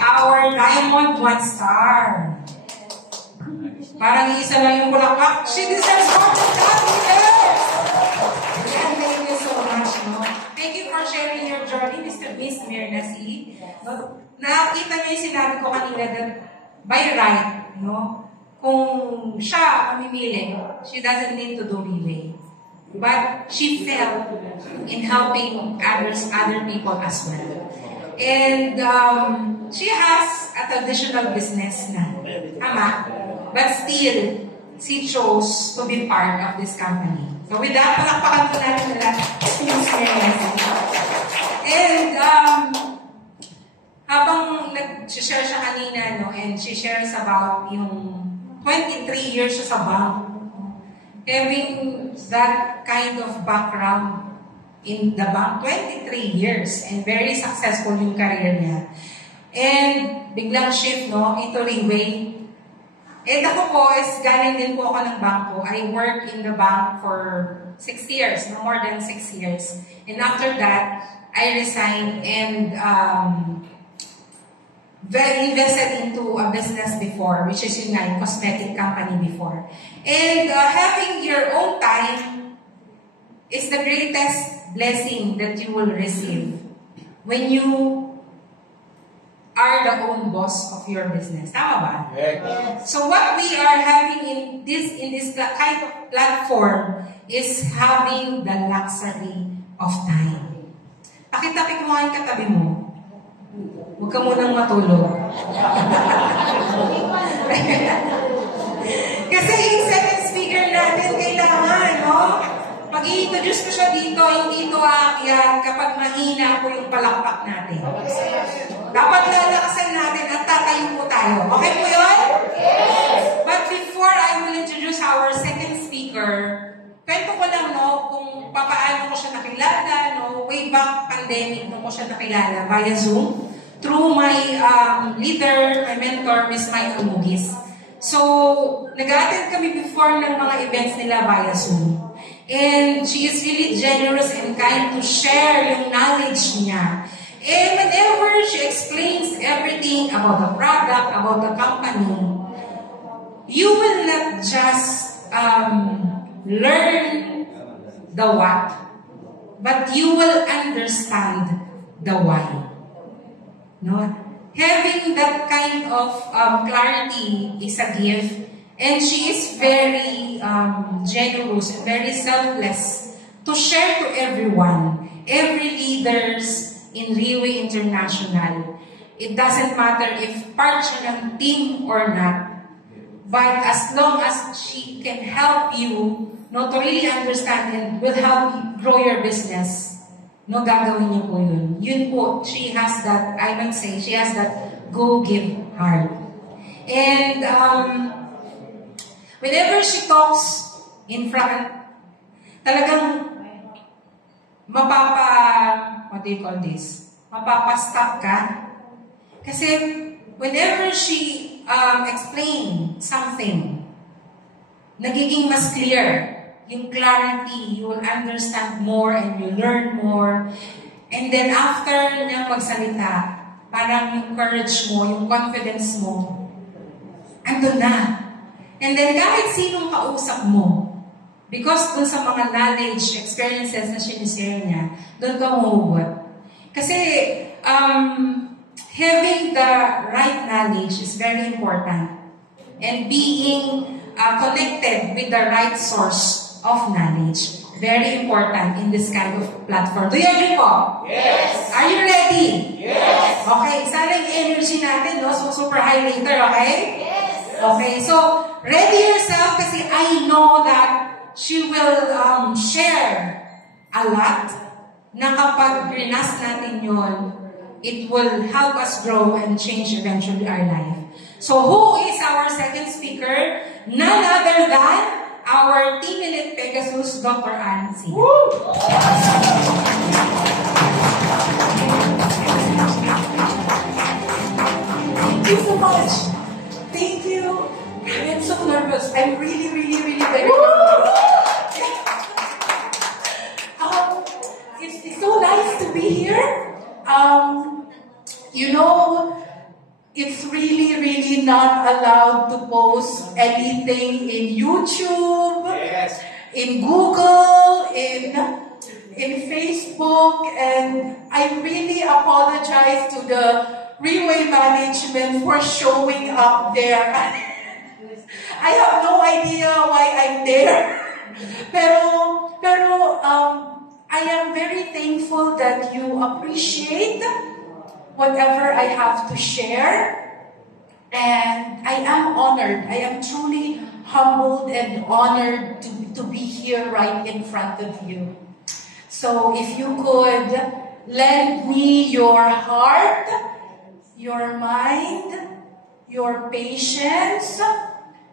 our Diamond 1 star. Parang isa lang yung bulaklak. She deserves more than that, yes! And thank you so much, no? Thank you for sharing your journey, Mr. Miss Mirna C. Nakita niyo yung sinabi ko kanina that by right, no? Kung siya mamimili, she doesn't need to do relay. But she felt in helping other people as well. And she has a traditional business na, tama? But still, she chose to be part of this company. So with that, palakpakan po natin nila. And habang nag-share siya kanina, no, and she shares about yung 23 years siya sa bank. Having that kind of background in the bank, 23 years, and very successful yung career niya. And biglang shift, no, into Ringway. And ako po, is galing din po ako ng bangko. I worked in the bank for 6 years, no more than 6 years. And after that, I resigned and invested into a business before, which is yung cosmetic company before. And having your own time is the greatest blessing that you will receive when you are the own boss of your business. Tama ba? Yes. So what we are having in this kind of platform is having the luxury of time. Pakitapik mo ang katabi mo. Huwag ka munang matulog. Kasi yung second speaker natin, kailangan, no? Pag i-introduce ko siya dito, hindi ito aakyat kapag mahina po yung palakpak natin. Dapat lalakasan natin at tatayo po tayo. Okay po yun? Yes! But before I will introduce our second speaker, kwento ko lang, no, kung papaano ko siya nakilala, no, way back pandemic nung ko siya nakilala via Zoom, through my leader, my mentor, Ms. Mike Almugis. So, nag-attend kami before ng mga events nila via Zoom. And she is really generous and kind to share yung knowledge niya. And whenever she explains everything about the product, about the company, you will not just learn the what, but you will understand the why. No? Having that kind of clarity is a gift, and she is very generous, very selfless to share to everyone, every leaders in Ringway International. It doesn't matter if part siya ng team or not, but as long as she can help you, no, to really understand and will help you grow your business, no, gagawin niyo po yun. Yun po, she has that, I might say, she has that go-give heart. And whenever she talks in front, talagang what do you call this? Mapapa-stop ka. Kasi whenever she explain something, nagiging mas clear. Yung clarity, you will understand more and you learn more. And then after niya magsalita, parang yung courage mo, yung confidence mo, andun na. And then kahit sinong kausap mo, because dun sa mga knowledge, experiences na sinishare niya, dun ka mahugot. Kasi having the right knowledge is very important. And being connected with the right source of knowledge, very important in this kind of platform. Do you agree po? Yes! Are you ready? Yes! Okay, sana yung energy natin, no? So, super high later, okay? Yes! Okay, so, ready yourself kasi I know that she will share a lot na kapag rinas natin yun, it will help us grow and change eventually our life. So, who is our second speaker? None other than our Team Elite Pegasus, Dr. Ann C. Thank you so much. Thank you. I'm so nervous. I'm really very nervous. It's so nice to be here. You know, know it's really, really not allowed to post anything in YouTube, in Google, in Facebook, and I really apologize to the Freeway management for showing up there. I have no idea why I'm there. Pero I am very thankful that you appreciate whatever I have to share. And I am honored. I am truly humbled and honored to be here right in front of you. So if you could lend me your heart, your mind, your patience,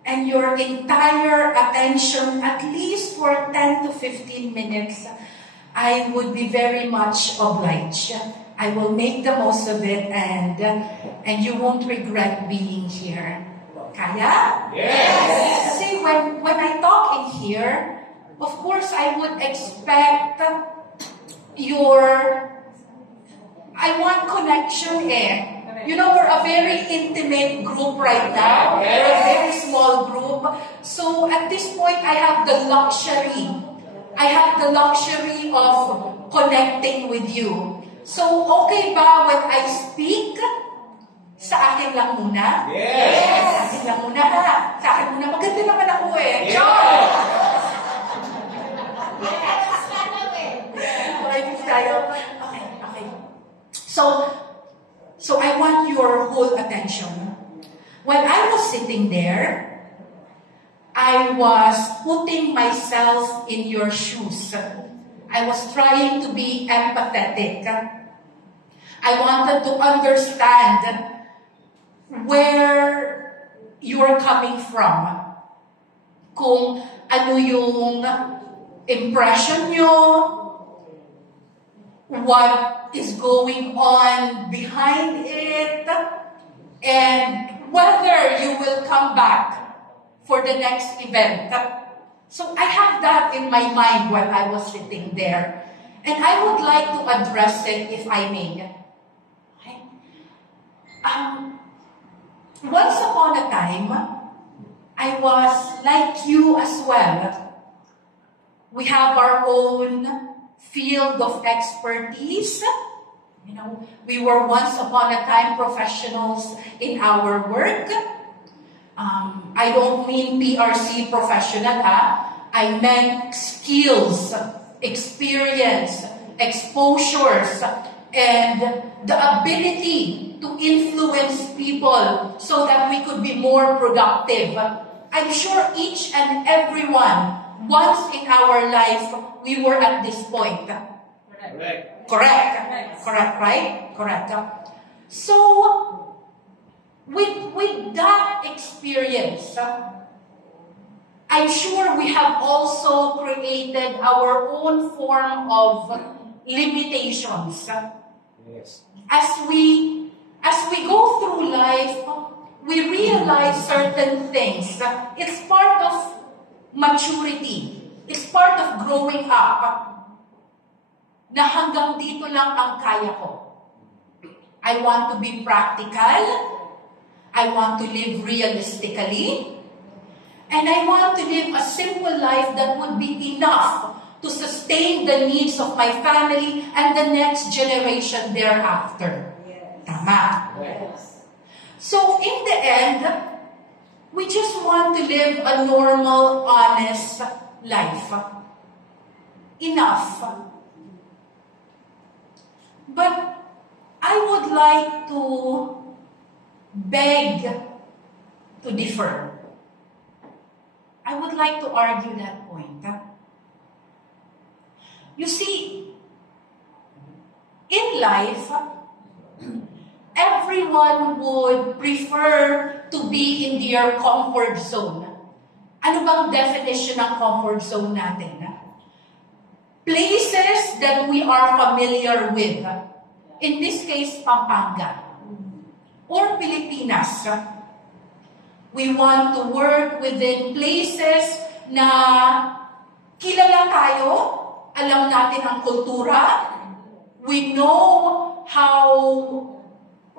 and your entire attention, at least for 10 to 15 minutes, I would be very much obliged. I will make the most of it, and you won't regret being here. Kaya? Yes! Kasi when I talk in here, of course I would expect I want connection eh. You know, we're a very intimate group right now. We're a very small group. So at this point, I have the luxury of connecting with you. So okay ba when I speak? Sa akin lang muna? Yes! Sa akin lang muna ha. Sa akin muna. Maganda naman ako eh. Okay. So I want your whole attention. When I was sitting there, I was putting myself in your shoes. I was trying to be empathetic. I wanted to understand where you're coming from. Kung ano yung impression nyo, what is going on behind it, and whether you will come back for the next event. So I have that in my mind when I was sitting there. And I would like to address it if I may. Okay? Once upon a time, I was like you as well. We have our own field of expertise. You know, we were once upon a time professionals in our work. I don't mean PRC professional, I meant skills, experience, exposures, and the ability to influence people so that we could be more productive. I'm sure each and everyone, once in our life, we were at this point. Correct, right? Correct. So, with that experience, I'm sure we have also created our own form of limitations. Yes. As we go through life, we realize certain things. It's part of maturity. It's part of growing up. Na hanggang dito lang ang kaya ko. I want to be practical. I want to live realistically. And I want to live a simple life that would be enough to sustain the needs of my family and the next generation thereafter. Yes. Tama. Yes. So in the end, we just want to live a normal, honest life. Enough. But I would like to beg to differ. I would like to argue that point. You see, in life, everyone would prefer to be in their comfort zone. Ano bang definition ng comfort zone natin? Places that we are familiar with. In this case, Pampanga. Or Pilipinas. We want to work within places na kilala tayo, alam natin ang kultura, we know how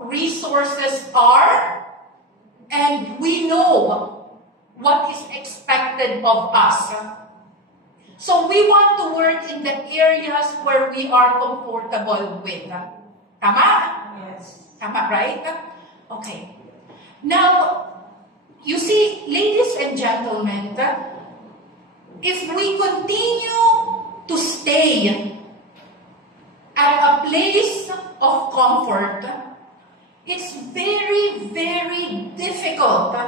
resources are, and we know what is expected of us. So we want to work in the areas where we are comfortable with. Tama? Yes. Tama, right? Okay. Now, you see, ladies and gentlemen, if we continue to stay at a place of comfort, it's very, very difficult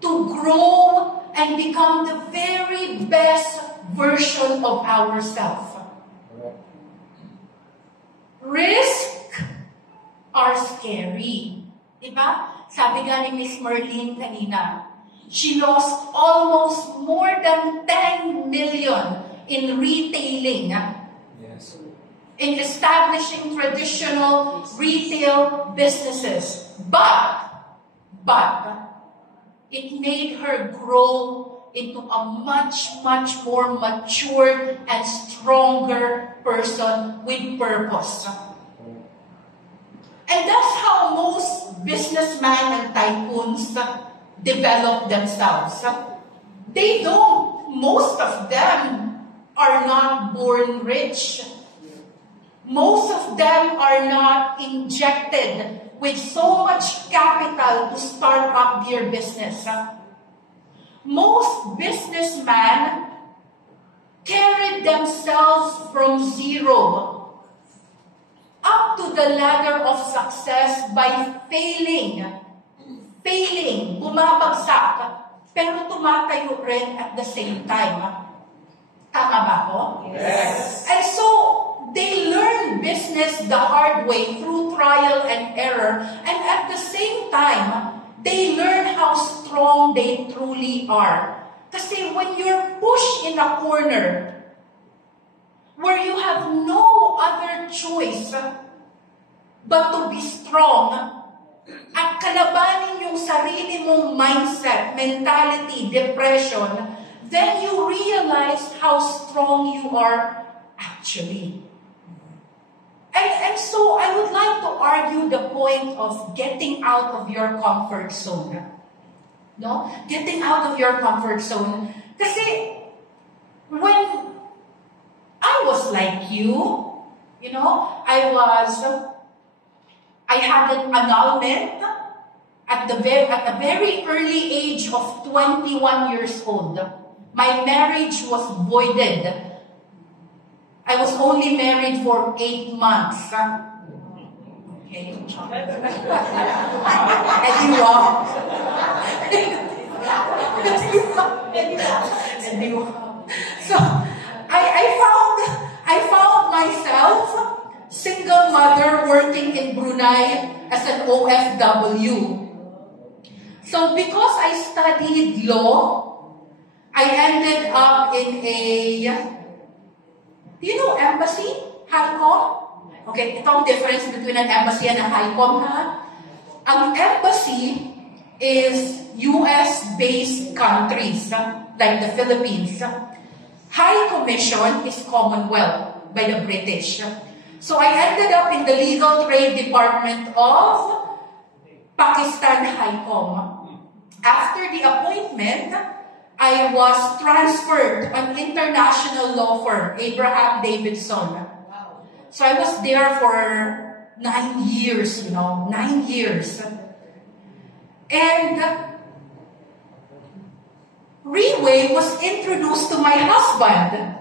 to grow and become the very best version of ourselves. Risk are scary. Diba? Sabi nga ni Miss Merlin kanina, she lost almost more than 10 million in retailing, Yes. in establishing traditional retail businesses. But, it made her grow into a much, much more mature and stronger person with purpose. And that's how most businessmen and tycoons develop themselves. They don't, most of them are not born rich. Most of them are not injected with so much capital to start up their business. Most businessmen carried themselves from zero up to the ladder of success by failing, bumabagsak, pero tumatayo rin at the same time. Tama ba ako? Yes. And so, they learn business the hard way through trial and error, and at the same time, they learn how strong they truly are. Kasi when you're pushed in a corner, where you have no other choice but to be strong, at kalabanin yung sarili mong mindset, mentality, depression, then you realize how strong you are actually. And so I would like to argue the point of getting out of your comfort zone. No? Getting out of your comfort zone. Kasi when I was like you know, I had an annulment at the very early age of 21 years old. My marriage was voided. I was only married for 8 months. Okay. So I found myself single mother working in Brunei as an OFW. So because I studied law, I ended up in a, do you know embassy? HICOM? Okay, ito ang difference between an embassy and a HICOM, ha? Ang embassy is US-based countries, like the Philippines. High Commission is Commonwealth by the British. So I ended up in the Legal Trade Department of Pakistan HICOM. After the appointment, I was transferred to an international law firm, Abraham Davidson. So I was there for 9 years, 9 years. And Reway was introduced to my husband,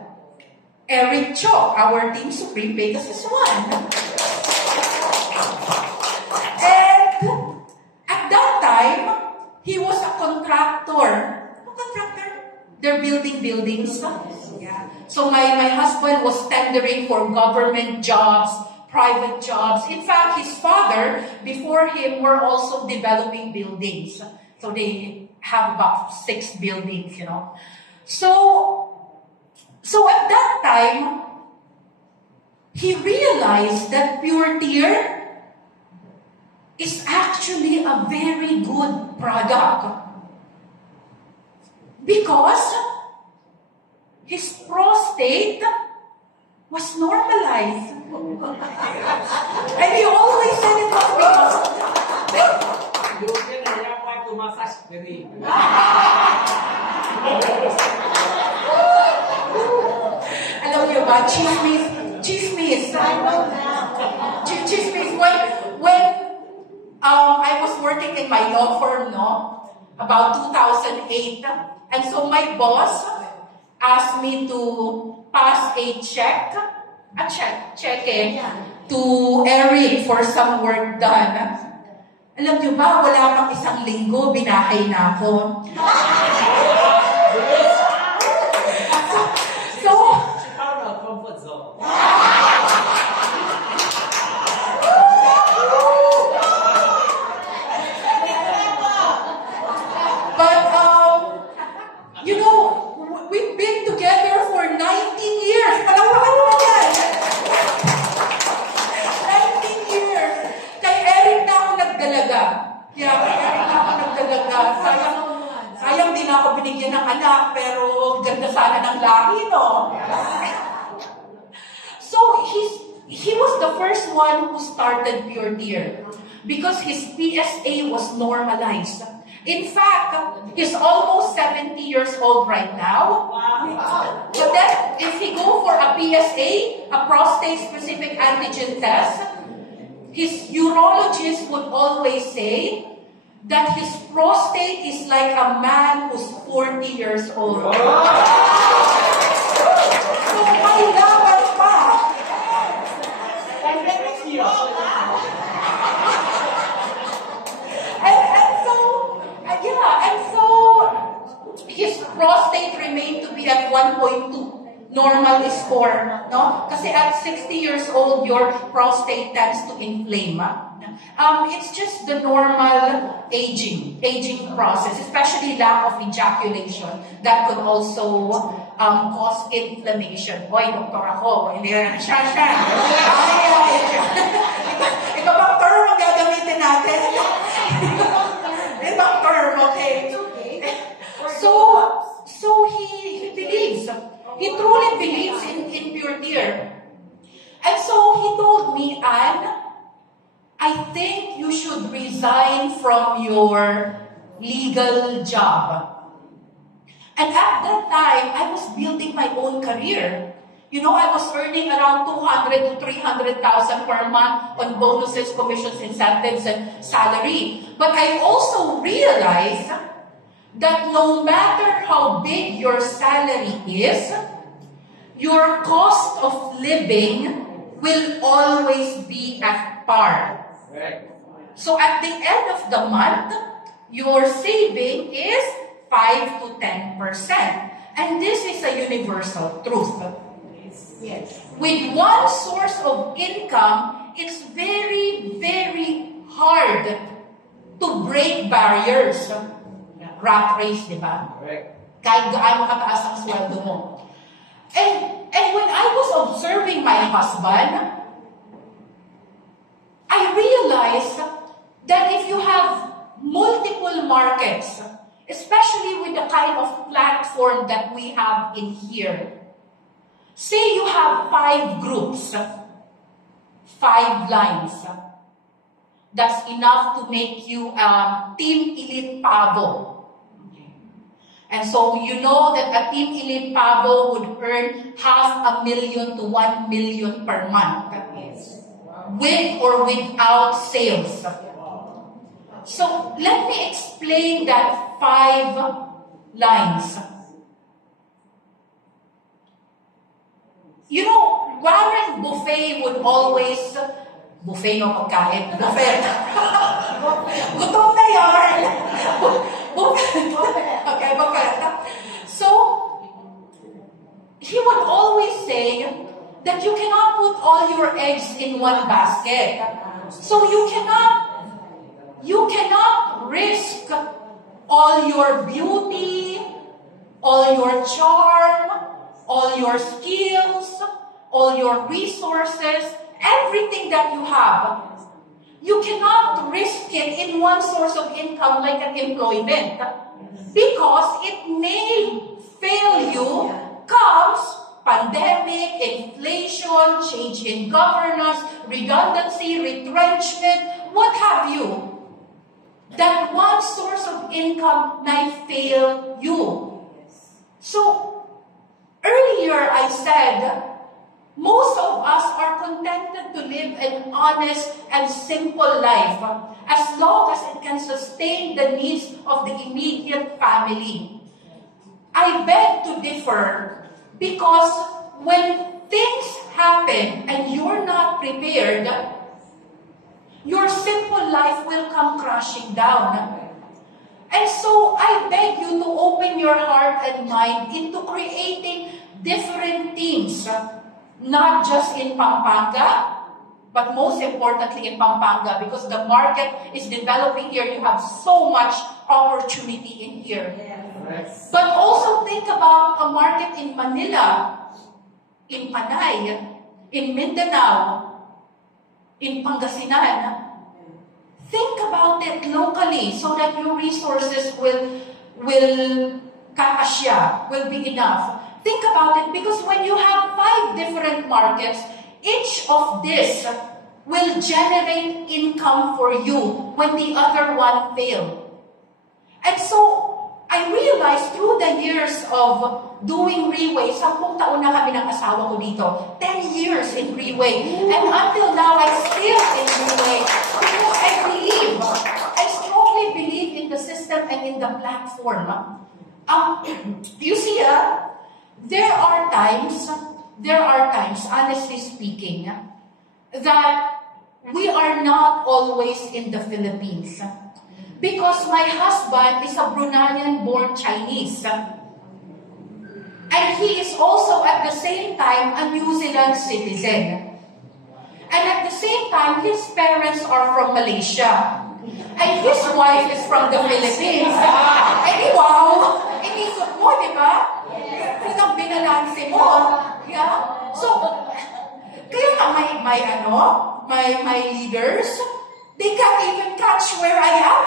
Eric Cho, our Team Supreme Pegasus 1. And at that time, he was a contractor. They're building buildings. Yeah. So my husband was tendering for government jobs, private jobs. In fact, his father, before him, were also developing buildings. So they have about 6 buildings, So at that time, he realized that Pure Tear is actually a very good product. Because his prostate was normalized. And he always said it was because You can have like to massage the ring. alam niyo ba, chismis, when I was working in my law firm, no, about 2008, and so my boss asked me to pass a check to Eric for some work done. Alam niyo ba, wala pang isang linggo, binahay na ako. So, She found her comfort zone. but, you know, we've been together for 19 years. Palawakan mo yan! 19 years. Kay Eric na ako nagdalaga. Yeah, kay Eric na ako nagdalaga. Sayang din ako binigyan ng anak, pero ganda sana ng lahi, no? So, he was the first one who started Pure Deer because his PSA was normalized. In fact, he's almost 70 years old right now. But then, if he go for a PSA, a prostate-specific antigen test, his urologist would always say that his prostate is like a man who's 40 years old. So, may laban pa. And so his prostate remained to be at 1.2 normal score, no? Kasi at 60 years old, your prostate tends to inflame. It's just the normal aging process, especially lack of ejaculation that could also cause inflammation. Boy, doktor ako, hindi na siya. Ikaw bang term ang gagamitin natin? Ibang term, okay? So he believes. He truly believes in Pure Deer. And so he told me, Anne, I think you should resign from your legal job. And at that time, I was building my own career. You know, I was earning around 200 to 300,000 per month on bonuses, commissions, incentives, and salary. But I also realized that no matter how big your salary is, your cost of living will always be at par. Right. So at the end of the month, your saving is 5 to 10%. And this is a universal truth. Yes. With one source of income, it's very, very hard to break barriers. Rat race, di ba? Correct. Kahit gaano kataas ang sweldo mo. And when I was observing my husband, I realized that if you have multiple markets, especially with the kind of platform that we have in here, say you have 5 groups, 5 lines, that's enough to make you Team Elite Pavo. And so you know that a Team Elite Pavo would earn 500,000 to 1 million per month. With or without sales. So let me explain that 5 lines. You know, Warren Buffett would always, buffet no pagkain, buffet. Gutom na yarn. Okay, buffet. So, he would always say that you cannot put all your eggs in one basket. So you cannot risk all your beauty, all your charm, all your skills, all your resources, everything that you have. You cannot risk it in one source of income like an employment because it may fail you comes pandemic, inflation, change in governance, redundancy, retrenchment, what have you. That one source of income might fail you. So, earlier I said, most of us are contented to live an honest and simple life as long as it can sustain the needs of the immediate family. I beg to differ because when things happen and you're not prepared, your simple life will come crashing down. And so I beg you to open your heart and mind into creating different teams, not just in Pampanga, but most importantly in Pampanga, because the market is developing here. You have so much opportunity in here. Yes. But also think about a market in Manila, in Panay, in Mindanao, in Pangasinan. Think about it locally so that your resources will kakasya, will be enough. Think about it because when you have 5 different markets, each of this will generate income for you when the other one fails. And so, I realized through the years of doing Reway, 10 taon na kami ng asawa ko dito, 10 years in Reway, and until now, I'm still in Reway. Because I strongly believe in the system and in the platform. You see, there are times, honestly speaking, that we are not always in the Philippines. Because my husband is a Bruneian-born Chinese. And he is also at the same time a New Zealand citizen. And at the same time, his parents are from Malaysia. And his wife is from the Philippines. And wow! Inisot mo, di ba? Kung binalanse mo. Yeah? So, kaya nga my leaders, they can't even catch where I am.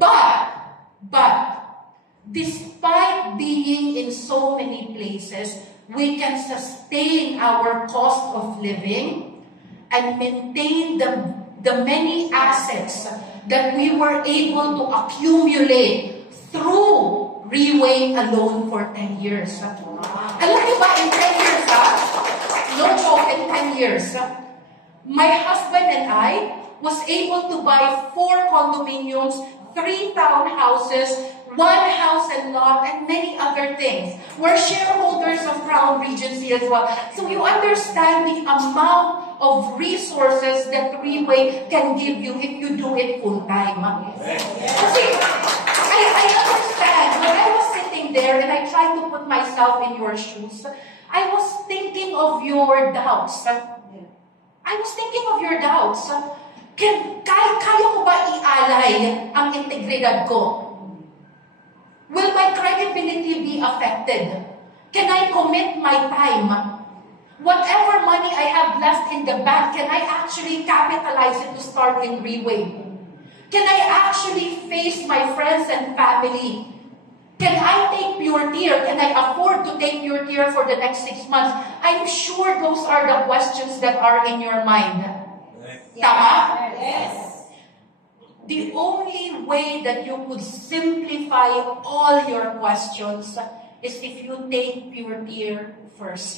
But, despite being in so many places, we can sustain our cost of living and maintain the many assets that we were able to accumulate through Reway alone for 10 years. Alam niyo ba, in 10 years, no joke, in 10 years, my husband and I was able to buy 4 condominiums, 3 townhouses, 1 house and lot, and many other things. We're shareholders of Crown Regency as well. So you understand the amount of resources that Reway can give you if you do it full-time. Kasi, I understand. When I was sitting there and I tried to put myself in your shoes, I was thinking of your doubts. Kaya ko ba ialay ang integridad ko? Will my credibility be affected? Can I commit my time? Whatever money I have left in the bank, can I actually capitalize it to start in Reway? Can I actually face my friends and family? Can I take Pure Tear? Can I afford to take Pure Tear for the next 6 months? I'm sure those are the questions that are in your mind. Tama? Yes. The only way that you could simplify all your questions is if you take Pure Tear first.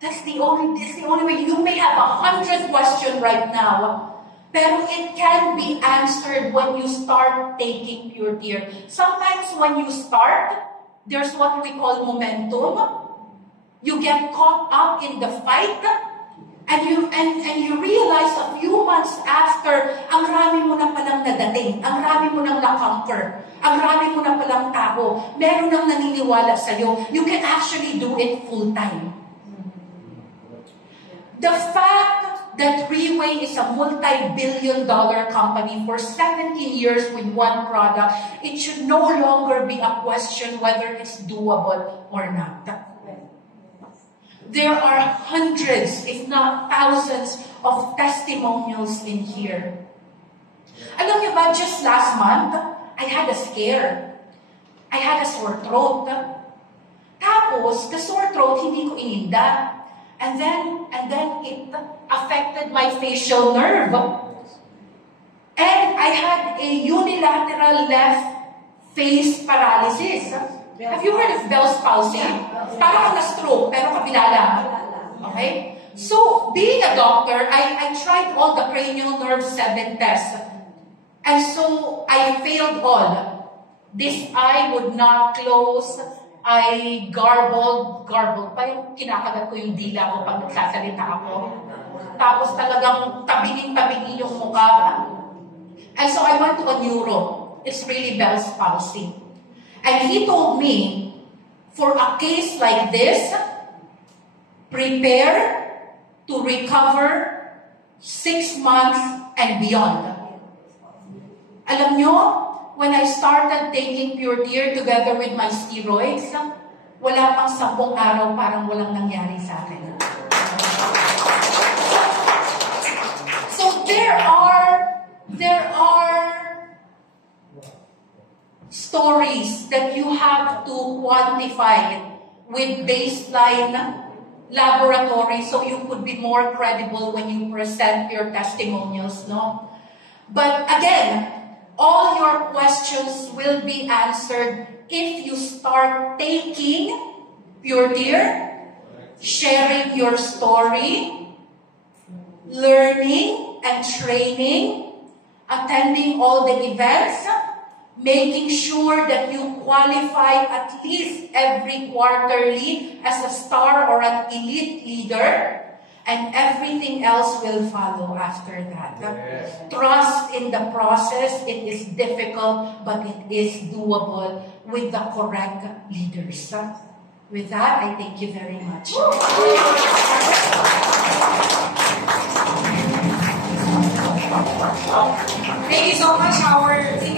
That's the only way. You may have 100 questions right now, pero it can be answered when you start taking Pure Tear. Sometimes when you start, there's what we call momentum. You get caught up in the fight, and you realize a few months after, ang rami mo na palang nadating, ang rami mo nang na-conquer, ang rami mo na palang tao, meron nang naniniwala sa'yo, you can actually do it full-time. The fact that Reway is a multi-billion-dollar company for 17 years with one product, it should no longer be a question whether it's doable or not. There are hundreds, if not thousands, of testimonials in here. Alam niyo ba, just last month, I had a scare. I had a sore throat. Tapos, the sore throat, hindi ko ininda. And then it affected my facial nerve. And I had a unilateral left face paralysis. Have you heard of Bell's palsy? Parang na-stroke, pero kabila lang. Okay? So, being a doctor, I tried all the cranial nerve 7 tests. And so, I failed all. This eye would not close. I garbled pa yung kinakagat ko yung dila ko pag nagsasalita ako. Tapos talagang tabingin yung mukha. And so I went to a neuro. It's really Bell's palsy. And he told me, for a case like this, prepare to recover 6 months and beyond. Alam nyo, when I started taking Pure Tear together with my steroids, wala pang 10 araw parang walang nangyari sa akin. So there are stories that you have to quantify with baseline laboratory so you could be more credible when you present your testimonials, no? But again, all your questions will be answered if you start taking Pure Tear, sharing your story, learning and training, attending all the events, making sure that you qualify at least every quarterly as a star or an elite leader, and everything else will follow after that. Yes. Trust in the process. It is difficult, but it is doable with the correct leaders. With that, I thank you very much. Thank you so much, our English